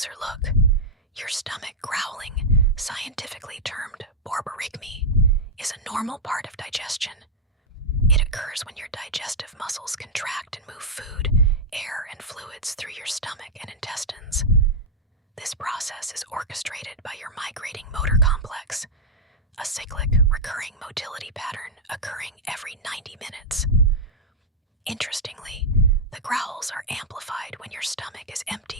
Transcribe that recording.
closer look. Your stomach growling, scientifically termed borborygmy, is a normal part of digestion. It occurs when your digestive muscles contract and move food, air, and fluids through your stomach and intestines. This process is orchestrated by your migrating motor complex, a cyclic, recurring motility pattern occurring every 90 minutes. Interestingly, the growls are amplified when your stomach is empty